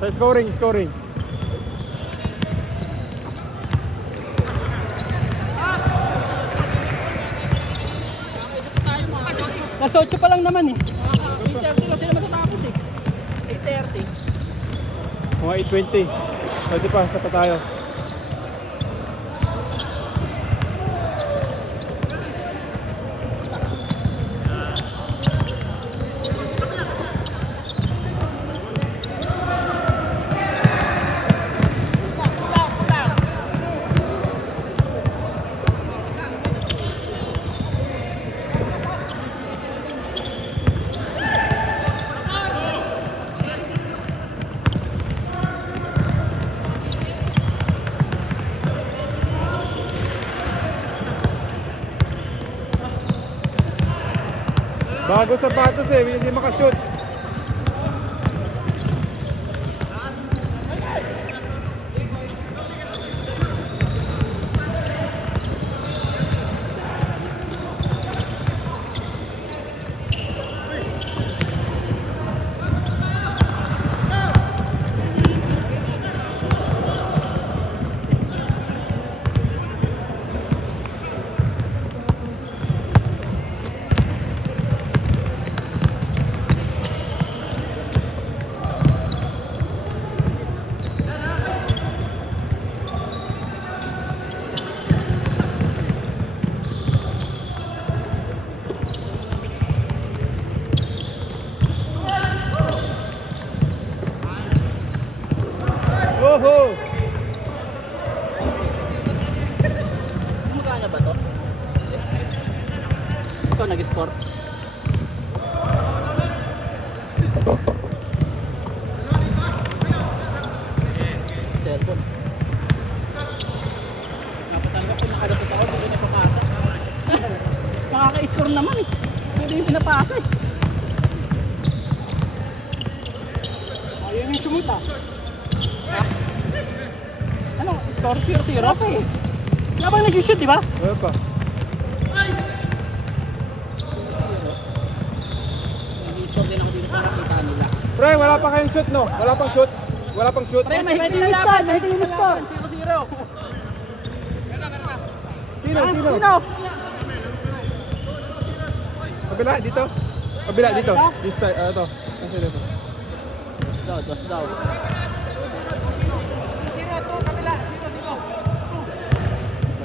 Sa scoring. Nasa 8 pa lang naman eh. 8:30 kasi naman matatapos eh. 8:30. Mga 8:20. Pwede pa, sa pa tayo. Bago sapatos eh, hindi makashoot. Oho! Magkano ba to? Ikaw nag-score? Cellphone. Napatanggap ko nakalasot ako, hindi na papasa. Makaka-score naman eh. Hindi yung pinapasa eh. Ayun yung sumita. Ano? Score 0-0? Okay. Habang nag-shoot, di ba? Wala pa. Nag-score din ako dito para makita nila. Pre, wala pa kayong shoot no? Wala pang shoot? Wala pang shoot? Pre, Pwede yung score, pwede yung score. 0-0. Sino? Sino? Kabila, dito? Kabila, dito. This side, ito. Kasi dito. Dos daw.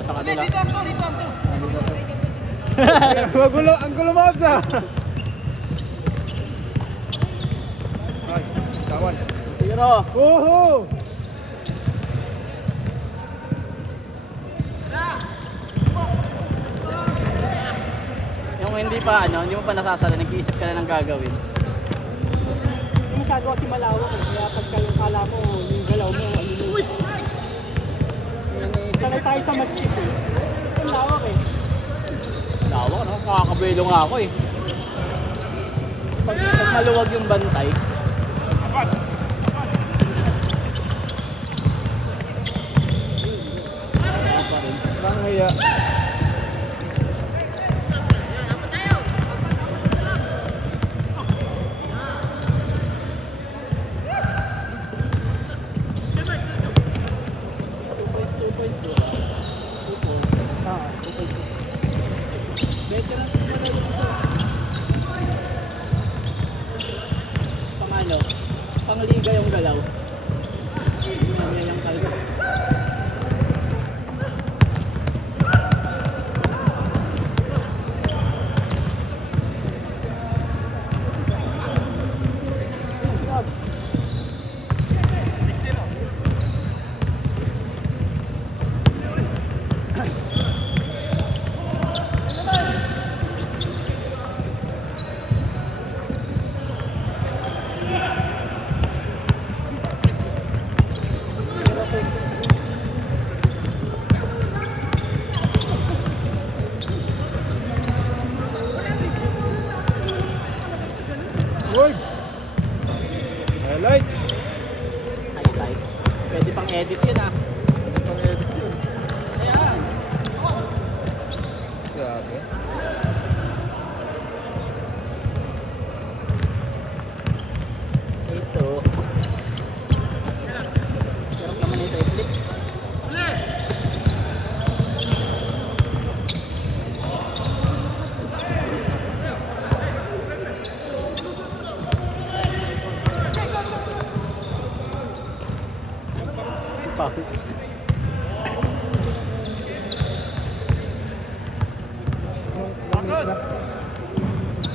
Sa kanila. Magulo, ang gulo mo sa. Ay, sawan. 0. Oho! Yung hindi pa ano, hindi mo pa nasasala, nag-iisip ka na ng gagawin. Hindi masyado kasi malawak eh. Kaya pagka yung kala mo, yung galaw mo, sanay tayo sa masjid eh. Ang lawak eh. Lawak, no? Makakabelo nga ako eh. Pag maluwag yung bantay, Parang haya. Pang-ano? Pang-liga yung galaw. Yan yung kalbo. Uy! Highlights! Highlights. Pwede pang edit yun ah. Pang edit yun. Ayan. Grabe. Ito. Foul.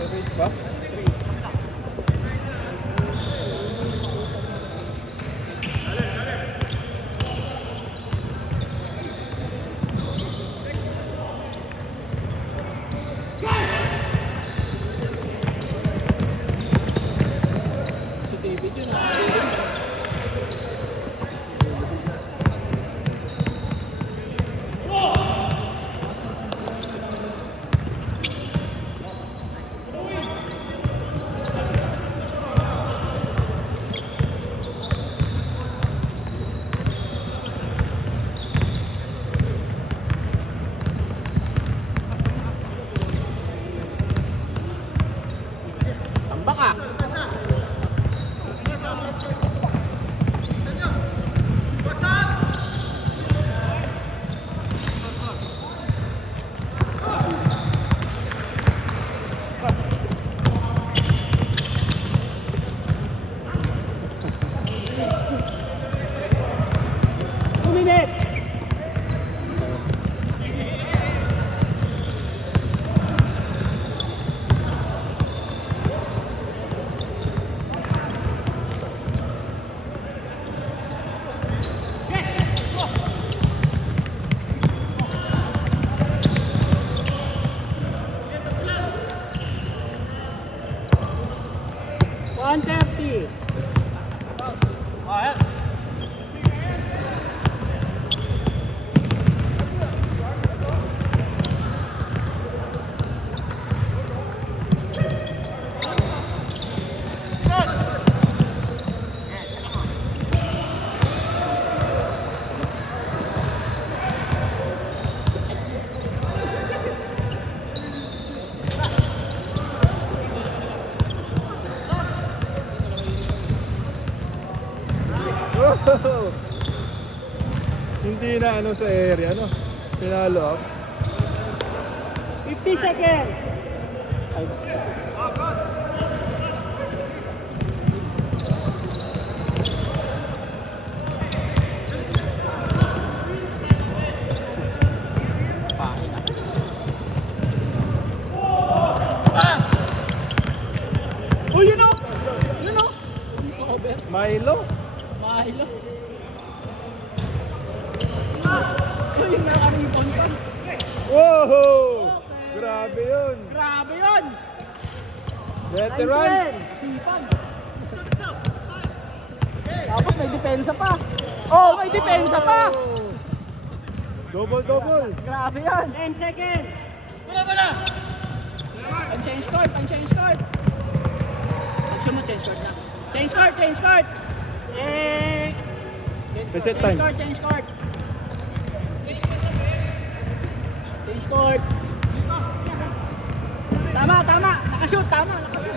Favorites ba? Si David yun ah. Tambak ah. Two minutes. One 30. Oh! Hindi na ano sa area, no? Pinalo up. 50 seconds. Oh, yun o! Yun o! Over. Milo? Mahilo. Oh, yun na ang ibon pa. Wow! Grabe yun! Grabe yun! Veterans! Sipan. Tapos may depensa pa. Oh, may depensa pa! Double! Grabe yan! 10 seconds. Pang-change court! Pang-change court! Action mo, change court na. Change court! Change court! Eh, Reset Change time. court! Change court! Change court! Tama! Tama! Nakashoot! Tama! Nakashoot!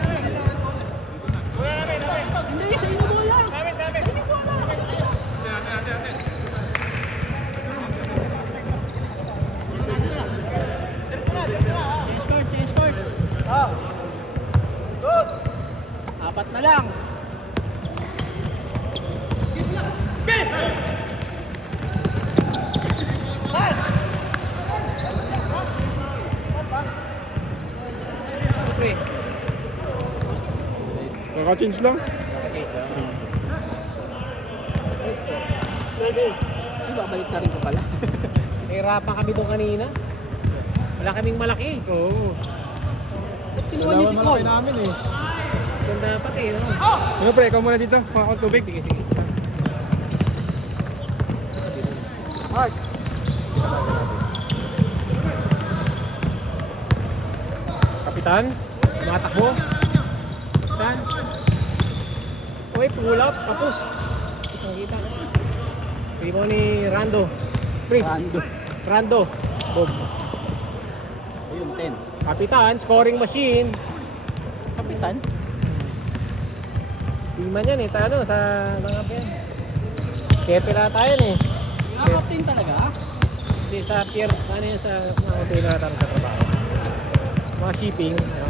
Hindi! Sa inyo bola! Sa inyo bola! Change court! Change court! Apat na lang! Okay. Kaka-change lang. Babalik na rin ko pala. Nahirapan kami doon kanina. Wala kaming malaki. Oo. Ba't kinuha niyo si Dalawa Paul? malaki namin eh. Doon dapat eh. No? Ano pre, ikaw muna dito. Kuha akong tubig. Sige, sige. Mark. Kapitan, tumatakbo. Kapitan. Uy, pull up, tapos. Kita. Pili mo ni Rando. Chris. Rando. Bob. Ayun, 10. Kapitan, scoring machine. Kapitan? Siman yan eh, tayo sa mga yan. Kepera tayo eh. Nakakaptain talaga? Hindi sa pier, ano yan sa mga hotel na tayo sa trabaho. Mga shipping. Ano.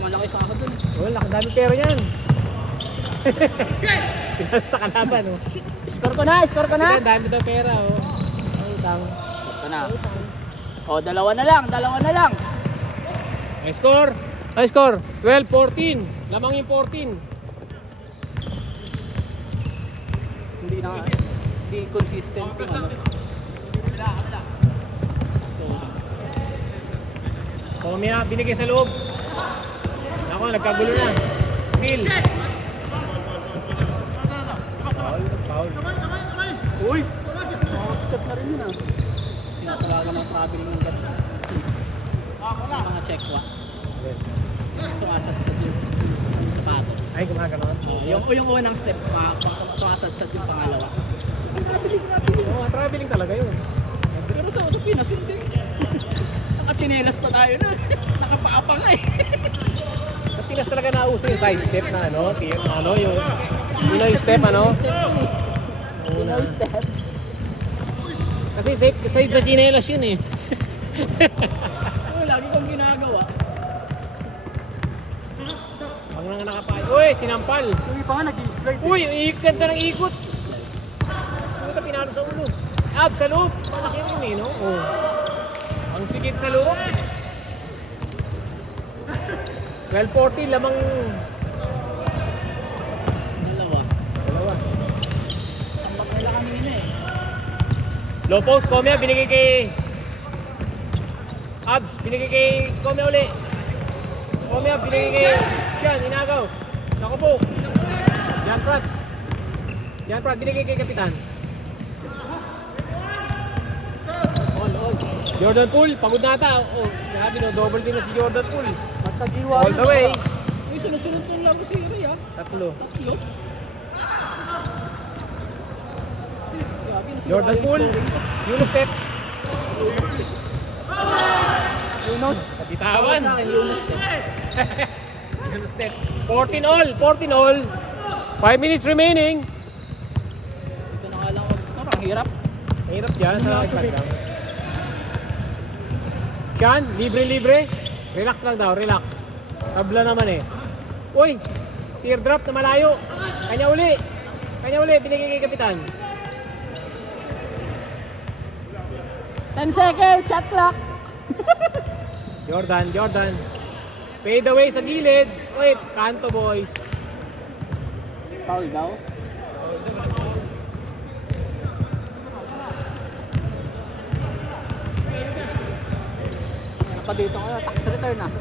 Malaki sa akin dun. Oh, laki dami pera yan. Pinala sa kalaban, oh. Score ko na, score ko na. Ang dami daw pera, oh. Ay, tang. Score ko na. O, dalawa na lang. Ay, score. Ay, score. 12-14. Lamang yung 14. Hindi consistent yung ano. Komia, binigay sa loob. Ako, nagkagulo na. Kill. Foul. Uy! Step na rin yun ah. Tinatalaga ng traveling ng gabi. Yung mga checkwa. Sumasadsad yung sapatos. Ay, gumaganon. Yung unang step, sumasadsad yung pangalawa. Oo, traveling talaga yun. Pero sa Pinas, hindi. Nakachinelas pa tayo na. Nakapaapa nga eh. Sa Pinas talaga nauso yung side step na ano, yung Pinoy step ano. Una. Step. Kasi safe sa chinelas yun eh. Lagi kong ginagawa. Pag nang nakapay. Uy, sinampal. Yung iba nga nag-i-slide. Uy, ganda ng ikot. Ano ka pinalo sa ulo? Ab, sa loob. Malaki rin eh, no? Oh. Ang sikip sa loob. 12-14, lamang dalawa. Tambak nila kanina eh. Low post, Komia, binigay kay Abs, binigay kay Komia uli. Komia, binigay kay Sian, inagaw. Naku po. Jan Prats, binigay kay Kapitan. On. Jordan Poole, pagod na ata. Oh, grabe no, double din na si Jordan Poole. Magkagiwa All the way. Uy, sunod-sunod yung laro si Ray ah. Tatlo. Tatlo. Jordan Poole, Yunus step. Yunus. Kapitawan. Sa akin, Yunus eh. Yunus step. 14 all. 5 minutes remaining. Ito na nga lang mag-score. Ang hirap. Mahirap yan sa Instagram. Yan, libre. Relax lang daw, relax. Tabla naman eh. Uy, teardrop na malayo. Kanya uli, binigay kay Kapitan. 10 seconds, shot clock. Jordan. Fade away sa gilid. Uy, kanto boys. Foul daw. Napa dito ka tax return ah.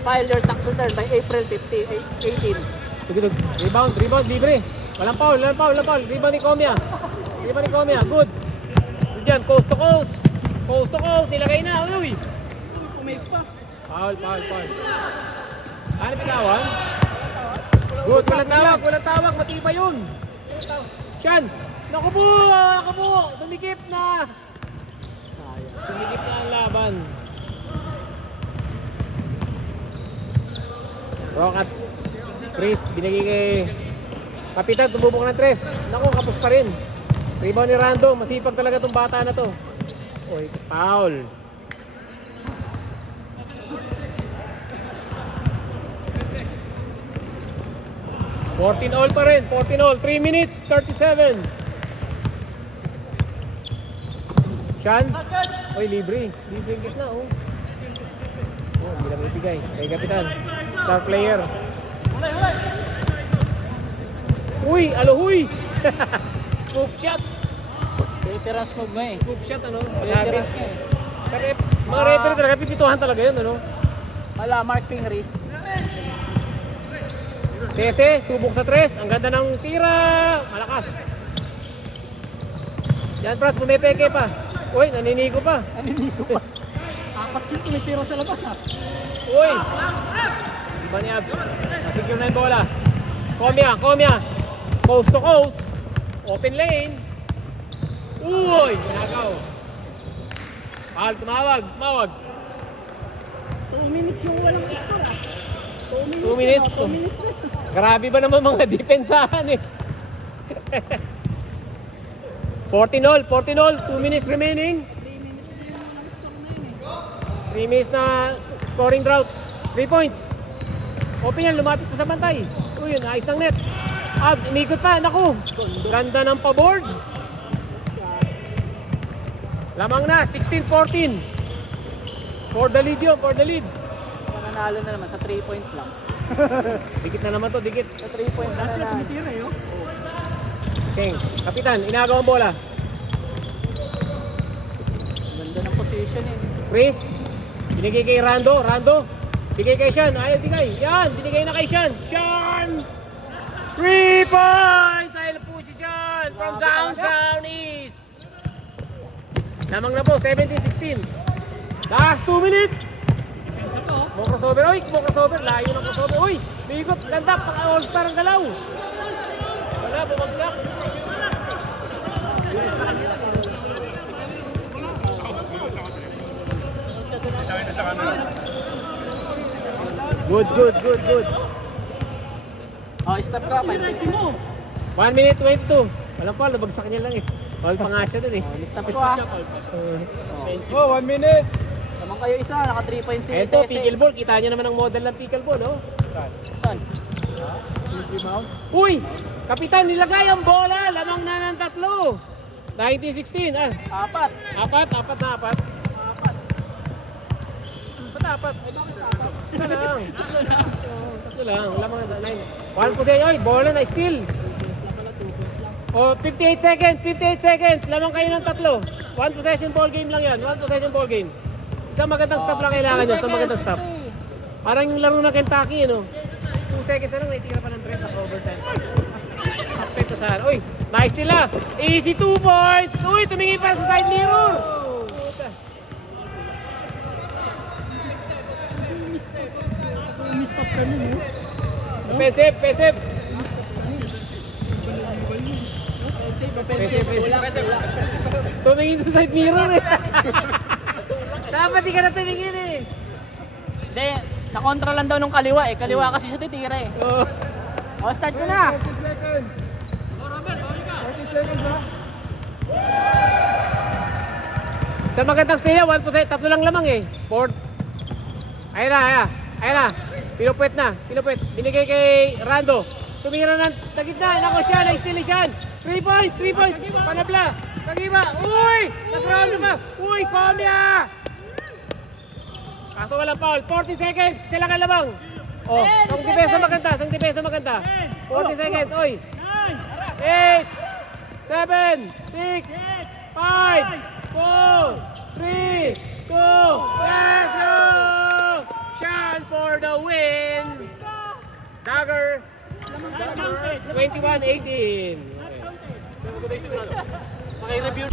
File your tax return by April 18. Tugtog. Rebound, libre. Walang foul. Rebound ni Komia. Good. Good yan, coast to coast. Nilagay na, uy. Umake pa. Foul. Ano pitawan? Good, walang tawag, matibay yun. Siyan, naku po, sumikip na ang laban. Rockets, Chris, binigay kay Kapitan, tumubok ng 3. Naku, kapos pa rin. Rebound ni Rando, masipag talaga tong bata na to. Uy, foul. All pa rin, 14 all, 3 minutes, 37. Sean? Uy, libre yung gitna, oh. Oh, hindi na may bigay. Kay Kapitan, star player. Uy, alohoy! Scoop shot. Pinipiras mo mo eh. Scoop shot, ano? Pinipiras mo eh. Mga referee talaga, pipituhan talaga yun, ano? Wala, Mark Pingris. Sese, subok sa 3. Ang ganda ng tira. Malakas. Yan, Prat, pumipeke pa. Uy, naninigo pa. Apat siya tumitira sa labas ha. Uy! Iba ni Abs. Nasecure na yung bola. Komia. Coast to coast. Open lane. Uy! Nagaw. Pahal, tumawag. 2 minutes yung walang extra ah. 2 minutes. Grabe ba naman mga depensahan eh. 14 all. 2 minutes remaining. 3 minutes na scoring drought. 3 points. Open yan, lumapit pa sa bantay. Uy, yun, ayos ng net. Umikot pa. Naku. Ganda ng paboard. Lamang na. 16-14. For the lead yun. For the lead. Pananalo na naman sa 3-point lang. Dikit na naman to. Dikit. Sa 3-point na Sila na. tumitira eh. Oh. Cheng. Kapitan. Inagaw ang bola. Ganda ng position eh. Chris. Binigay kay Rando. Rando. Bigay kay Sean. Ayaw bigay. Yan. Binigay na kay Sean. Sean. 3 points. Ayaw po si Sean. From downtown east. Lamang na po. 17-16. Last 2 minutes. Mo crossover. Uy. Mo crossover. Layo ng crossover. Uy. Bigot. Ganda. Pang-all-star ang galaw. Wala. Bumagsak. Good, good, good, good. Oh, stop ka. 5 seconds mo. 1 minute 22. Walang pa, nabagsak niya lang eh. Foul pa nga siya dun eh. Stop ko ah. Oh, 1 minute. Naman kayo isa. Naka 3 points si Eto, pickleball. Kita nyo naman ang model ng pickleball, oh. Saan? Uy! Kapitan, nilagay ang bola. Lamang na ng 3. 19-16. Ah, 4. apat na apat. Ba't apat? Tatlo lang. Tatlo lang. Lamang na 9. 1 possession. Oy, bola na steal. Oh, 58 seconds. 58 seconds. Lamang kayo ng 3. 1 possession ball game lang yan. 1 possession ball game. Isang magandang stop lang kailangan nyo. Isang magandang stop. Parang yung laro ng Kentucky, ano? 2 seconds na lang, naitira pa ng 3 sa overtime. Upset to saan. Uy, nice nila. Easy 2 points. Uy, tumingin pa sa side mirror. Puta. Mistop kami eh. Defensive, defensive. Tumingin sa side mirror eh. Dapat di ka na tumingin eh. Hindi, nakontra lang daw nung kaliwa eh. Kaliwa kasi siya titira eh. Oh. Oh, start ko na. 40 seconds. 40 seconds ha. Sa magandang siya, 1 possession, 3 lang lamang eh. 4. Ayun na, ayun. Ayun na. Pinupwet na. Pinupwet. Binigay kay Rando. Tumira na sa gitna. Nako siya. Nag-steal siya. 3 points. 3 points. Panabla. Tagiba. Uy! Nag-round ka. Uy! Komya! Kaso walang foul. 40 seconds. Sila ka lamang. Oh, isang depensa maganda. Isang depensa maganda. 40 seconds. Uy! 8 7 6 5 4 3 2 let's go! Sean for the win! Dagger 21-18. Okay. Okay, review.